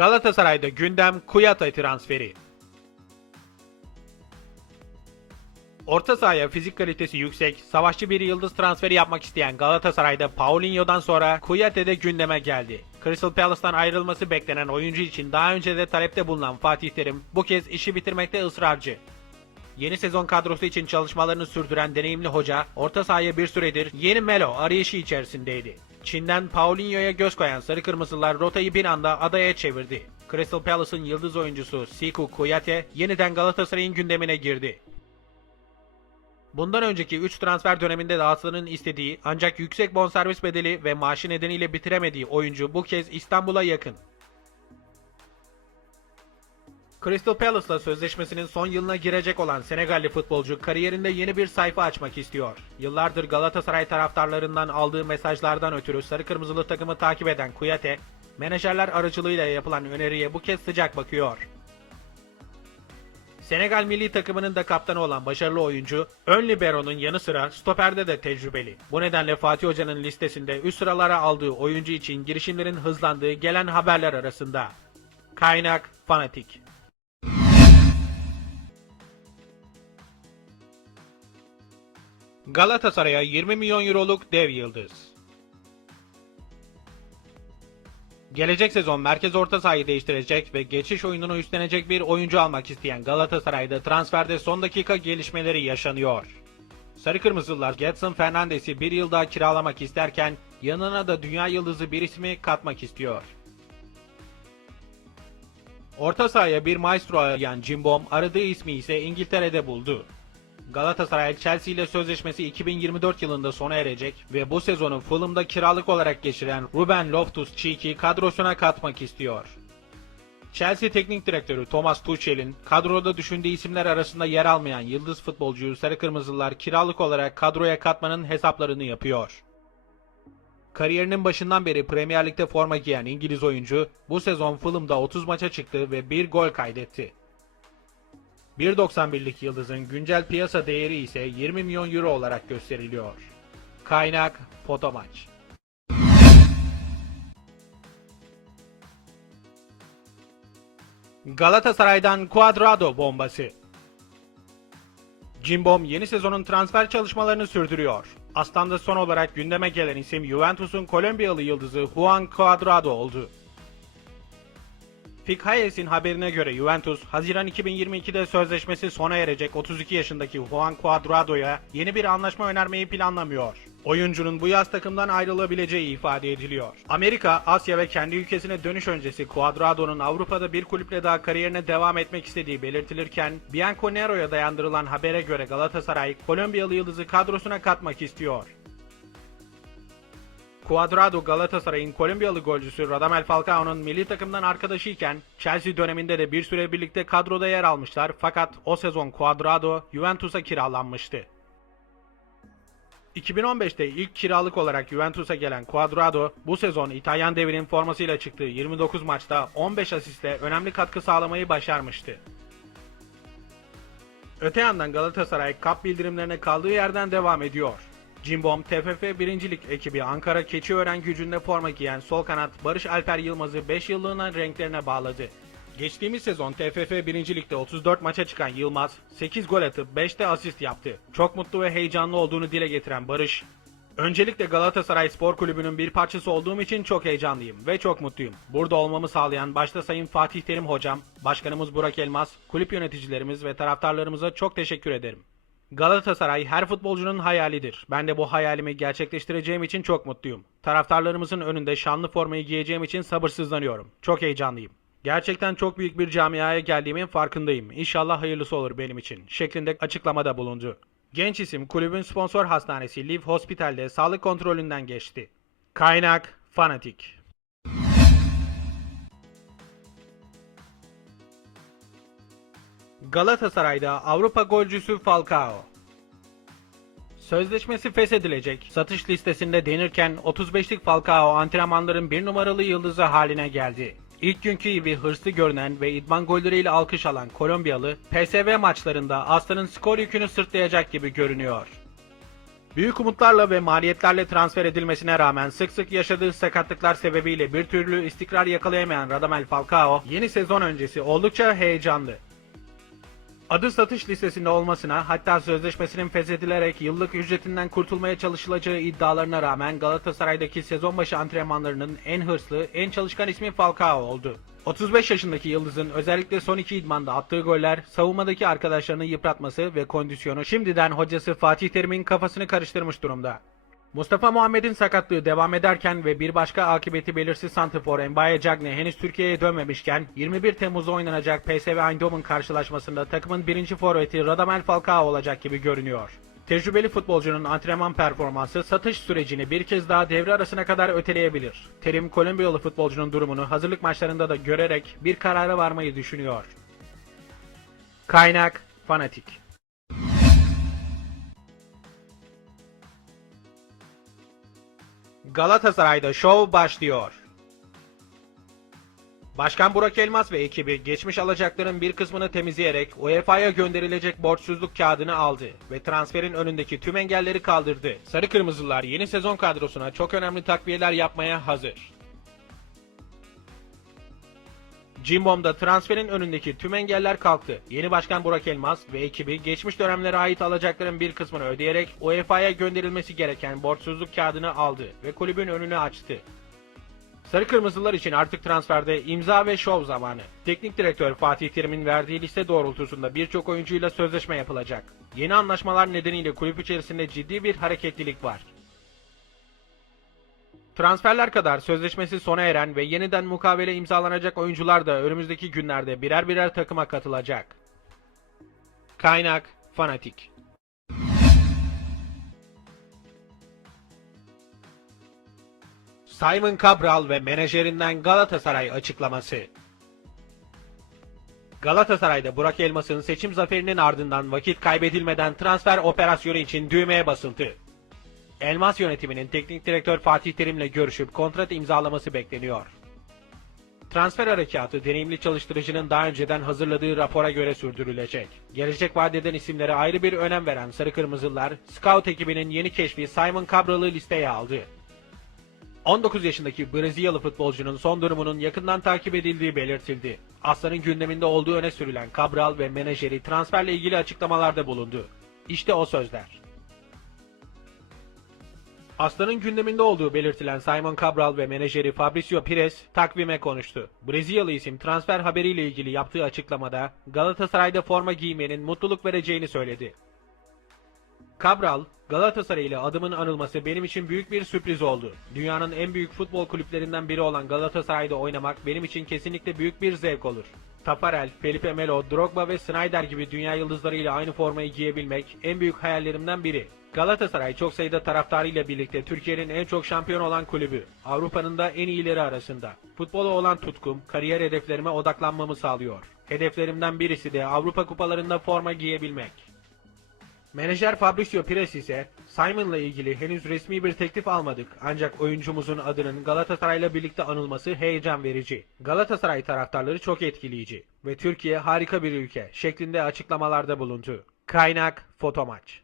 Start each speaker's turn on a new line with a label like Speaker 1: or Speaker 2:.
Speaker 1: Galatasaray'da gündem Kuyata transferi. Orta sahaya fizik kalitesi yüksek, savaşçı bir yıldız transferi yapmak isteyen Galatasaray'da Paulinho'dan sonra Kuyate de gündeme geldi. Crystal Palace'tan ayrılması beklenen oyuncu için daha önce de talepte bulunan Fatih Terim bu kez işi bitirmekte ısrarcı. Yeni sezon kadrosu için çalışmalarını sürdüren deneyimli hoca, orta sahaya bir süredir yeni Melo arayışı içerisindeydi. Çin'den Paulinho'ya göz koyan Sarı Kırmızılar rotayı bir anda adaya çevirdi. Crystal Palace'ın yıldız oyuncusu Siku Kuyate yeniden Galatasaray'ın gündemine girdi. Bundan önceki 3 transfer döneminde de Aslan'ın istediği ancak yüksek bonservis bedeli ve maaşı nedeniyle bitiremediği oyuncu bu kez İstanbul'a yakın. Crystal Palace'la sözleşmesinin son yılına girecek olan Senegalli futbolcu kariyerinde yeni bir sayfa açmak istiyor. Yıllardır Galatasaray taraftarlarından aldığı mesajlardan ötürü sarı kırmızılı takımı takip eden Kuyate, menajerler aracılığıyla yapılan öneriye bu kez sıcak bakıyor. Senegal milli takımının da kaptanı olan başarılı oyuncu, ön libero'nun yanı sıra stoperde de tecrübeli. Bu nedenle Fatih Hoca'nın listesinde üst sıralara aldığı oyuncu için girişimlerin hızlandığı gelen haberler arasında. Kaynak Fanatik Galatasaray'a 20 milyon euroluk dev yıldız. Gelecek sezon merkez orta sahayı değiştirecek ve geçiş oyununu üstlenecek bir oyuncu almak isteyen Galatasaray'da transferde son dakika gelişmeleri yaşanıyor. Sarı Kırmızılar Getson Fernandes'i bir yıl daha kiralamak isterken yanına da dünya yıldızı bir ismi katmak istiyor. Orta sahaya bir maestro arayan Cimbom aradığı ismi ise İngiltere'de buldu. Galatasaray Chelsea ile sözleşmesi 2024 yılında sona erecek ve bu sezonu Fulham'da kiralık olarak geçiren Ruben Loftus-Cheek'i kadrosuna katmak istiyor. Chelsea Teknik Direktörü Thomas Tuchel'in kadroda düşündüğü isimler arasında yer almayan yıldız futbolcuyu Sarı Kırmızılar kiralık olarak kadroya katmanın hesaplarını yapıyor. Kariyerinin başından beri Premier Lig'de forma giyen İngiliz oyuncu bu sezon Fulham'da 30 maça çıktı ve bir gol kaydetti. 1.91'lik yıldızın güncel piyasa değeri ise 20 milyon euro olarak gösteriliyor. Kaynak Fotomaç. Galatasaray'dan Cuadrado bombası. Cimbom yeni sezonun transfer çalışmalarını sürdürüyor. Aslan'da son olarak gündeme gelen isim Juventus'un Kolombiyalı yıldızı Juan Cuadrado oldu. Fik Hayes'in haberine göre Juventus, Haziran 2022'de sözleşmesi sona erecek 32 yaşındaki Juan Cuadrado'ya yeni bir anlaşma önermeyi planlamıyor. Oyuncunun bu yaz takımdan ayrılabileceği ifade ediliyor. Amerika, Asya ve kendi ülkesine dönüş öncesi Cuadrado'nun Avrupa'da bir kulüple daha kariyerine devam etmek istediği belirtilirken, Bianconero'ya dayandırılan habere göre Galatasaray, Kolombiyalı yıldızı kadrosuna katmak istiyor. Cuadrado Galatasaray'ın Kolombiyalı golcüsü Radamel Falcao'nun milli takımdan arkadaşıyken Chelsea döneminde de bir süre birlikte kadroda yer almışlar fakat o sezon Cuadrado Juventus'a kiralanmıştı. 2015'te ilk kiralık olarak Juventus'a gelen Cuadrado bu sezon İtalyan devinin formasıyla çıktığı 29 maçta 15 asistle önemli katkı sağlamayı başarmıştı. Öte yandan Galatasaray kap bildirimlerine kaldığı yerden devam ediyor. Cimbom, TFF 1. Lig ekibi Ankara Keçiören gücünde forma giyen sol kanat Barış Alper Yılmaz'ı 5 yıllığına renklerine bağladı. Geçtiğimiz sezon TFF 1. Lig'de 34 maça çıkan Yılmaz, 8 gol atıp 5 de asist yaptı. Çok mutlu ve heyecanlı olduğunu dile getiren Barış, Öncelikle Galatasaray Spor Kulübü'nün bir parçası olduğum için çok heyecanlıyım ve çok mutluyum. Burada olmamı sağlayan başta Sayın Fatih Terim Hocam, Başkanımız Burak Elmas, kulüp yöneticilerimiz ve taraftarlarımıza çok teşekkür ederim. Galatasaray her futbolcunun hayalidir. Ben de bu hayalimi gerçekleştireceğim için çok mutluyum. Taraftarlarımızın önünde şanlı formayı giyeceğim için sabırsızlanıyorum. Çok heyecanlıyım. Gerçekten çok büyük bir camiaya geldiğimin farkındayım. İnşallah hayırlısı olur benim için. Şeklinde açıklamada bulundu. Genç isim kulübün sponsor hastanesi Live Hospital'de sağlık kontrolünden geçti. Kaynak Fanatik Galatasaray'da Avrupa golcüsü Falcao. Sözleşmesi feshedilecek. Satış listesinde denirken 35'lik Falcao antrenmanların bir numaralı yıldızı haline geldi. İlk günkü gibi hırslı görünen ve idman golleriyle alkış alan Kolombiyalı, PSV maçlarında Aslan'ın skor yükünü sırtlayacak gibi görünüyor. Büyük umutlarla ve maliyetlerle transfer edilmesine rağmen sık sık yaşadığı sakatlıklar sebebiyle bir türlü istikrar yakalayamayan Radamel Falcao yeni sezon öncesi oldukça heyecanlı. Adı satış listesinde olmasına hatta sözleşmesinin feshedilerek yıllık ücretinden kurtulmaya çalışılacağı iddialarına rağmen Galatasaray'daki sezon başı antrenmanlarının en hırslı, en çalışkan ismi Falcao oldu. 35 yaşındaki Yıldız'ın özellikle son iki idmanda attığı goller, savunmadaki arkadaşlarını yıpratması ve kondisyonu şimdiden hocası Fatih Terim'in kafasını karıştırmış durumda. Mustafa Muhammed'in sakatlığı devam ederken ve bir başka akıbeti belirsiz santrfor Mbaye Cagne henüz Türkiye'ye dönmemişken 21 Temmuz'da oynanacak PSV Eindhoven karşılaşmasında takımın birinci forveti Radamel Falcao olacak gibi görünüyor. Tecrübeli futbolcunun antrenman performansı satış sürecini bir kez daha devre arasına kadar öteleyebilir. Terim Kolombiyalı futbolcunun durumunu hazırlık maçlarında da görerek bir karara varmayı düşünüyor. Kaynak Fanatik Galatasaray'da şov başlıyor. Başkan Burak Elmas ve ekibi geçmiş alacakların bir kısmını temizleyerek UEFA'ya gönderilecek borçsuzluk kağıdını aldı ve transferin önündeki tüm engelleri kaldırdı. Sarı Kırmızılar yeni sezon kadrosuna çok önemli takviyeler yapmaya hazır. Cimbom'da transferin önündeki tüm engeller kalktı. Yeni başkan Burak Elmas ve ekibi geçmiş dönemlere ait alacakların bir kısmını ödeyerek UEFA'ya gönderilmesi gereken borçsuzluk kağıdını aldı ve kulübün önünü açtı. Sarı Kırmızılar için artık transferde imza ve şov zamanı. Teknik direktör Fatih Terim'in verdiği liste doğrultusunda birçok oyuncuyla sözleşme yapılacak. Yeni anlaşmalar nedeniyle kulüp içerisinde ciddi bir hareketlilik var. Transferler kadar sözleşmesi sona eren ve yeniden mukavele imzalanacak oyuncular da önümüzdeki günlerde birer birer takıma katılacak. Kaynak Fanatik Simon Cabral ve menajerinden Galatasaray açıklaması. Galatasaray'da Burak Elmas'ın seçim zaferinin ardından vakit kaybedilmeden transfer operasyonu için düğmeye basıldı. Elmas yönetiminin teknik direktör Fatih Terim'le görüşüp kontrat imzalaması bekleniyor. Transfer harekatı deneyimli çalıştırıcının daha önceden hazırladığı rapora göre sürdürülecek. Gelecek vadeden isimlere ayrı bir önem veren Sarı Kırmızılar, Scout ekibinin yeni keşfi Simon Cabral'ı listeye aldı. 19 yaşındaki Brezilyalı futbolcunun son durumunun yakından takip edildiği belirtildi. Aslan'ın gündeminde olduğu öne sürülen Cabral ve menajeri transferle ilgili açıklamalarda bulundu. İşte o sözler. Aslan'ın gündeminde olduğu belirtilen Simon Cabral ve menajeri Fabricio Pires takvime konuştu. Brezilyalı isim transfer haberiyle ilgili yaptığı açıklamada Galatasaray'da forma giymenin mutluluk vereceğini söyledi. Cabral, Galatasaray ile adımın anılması benim için büyük bir sürpriz oldu. Dünyanın en büyük futbol kulüplerinden biri olan Galatasaray'da oynamak benim için kesinlikle büyük bir zevk olur. Tafarel, Felipe Melo, Drogba ve Snyder gibi dünya yıldızlarıyla aynı formayı giyebilmek en büyük hayallerimden biri. Galatasaray çok sayıda taraftarıyla birlikte Türkiye'nin en çok şampiyon olan kulübü. Avrupa'nın da en iyileri arasında. Futbola olan tutkum, kariyer hedeflerime odaklanmamı sağlıyor. Hedeflerimden birisi de Avrupa kupalarında forma giyebilmek. Menajer Fabricio Pires ise Simon'la ilgili henüz resmi bir teklif almadık ancak oyuncumuzun adının Galatasaray'la birlikte anılması heyecan verici. Galatasaray taraftarları çok etkileyici ve Türkiye harika bir ülke şeklinde açıklamalarda bulundu. Kaynak Fotomaç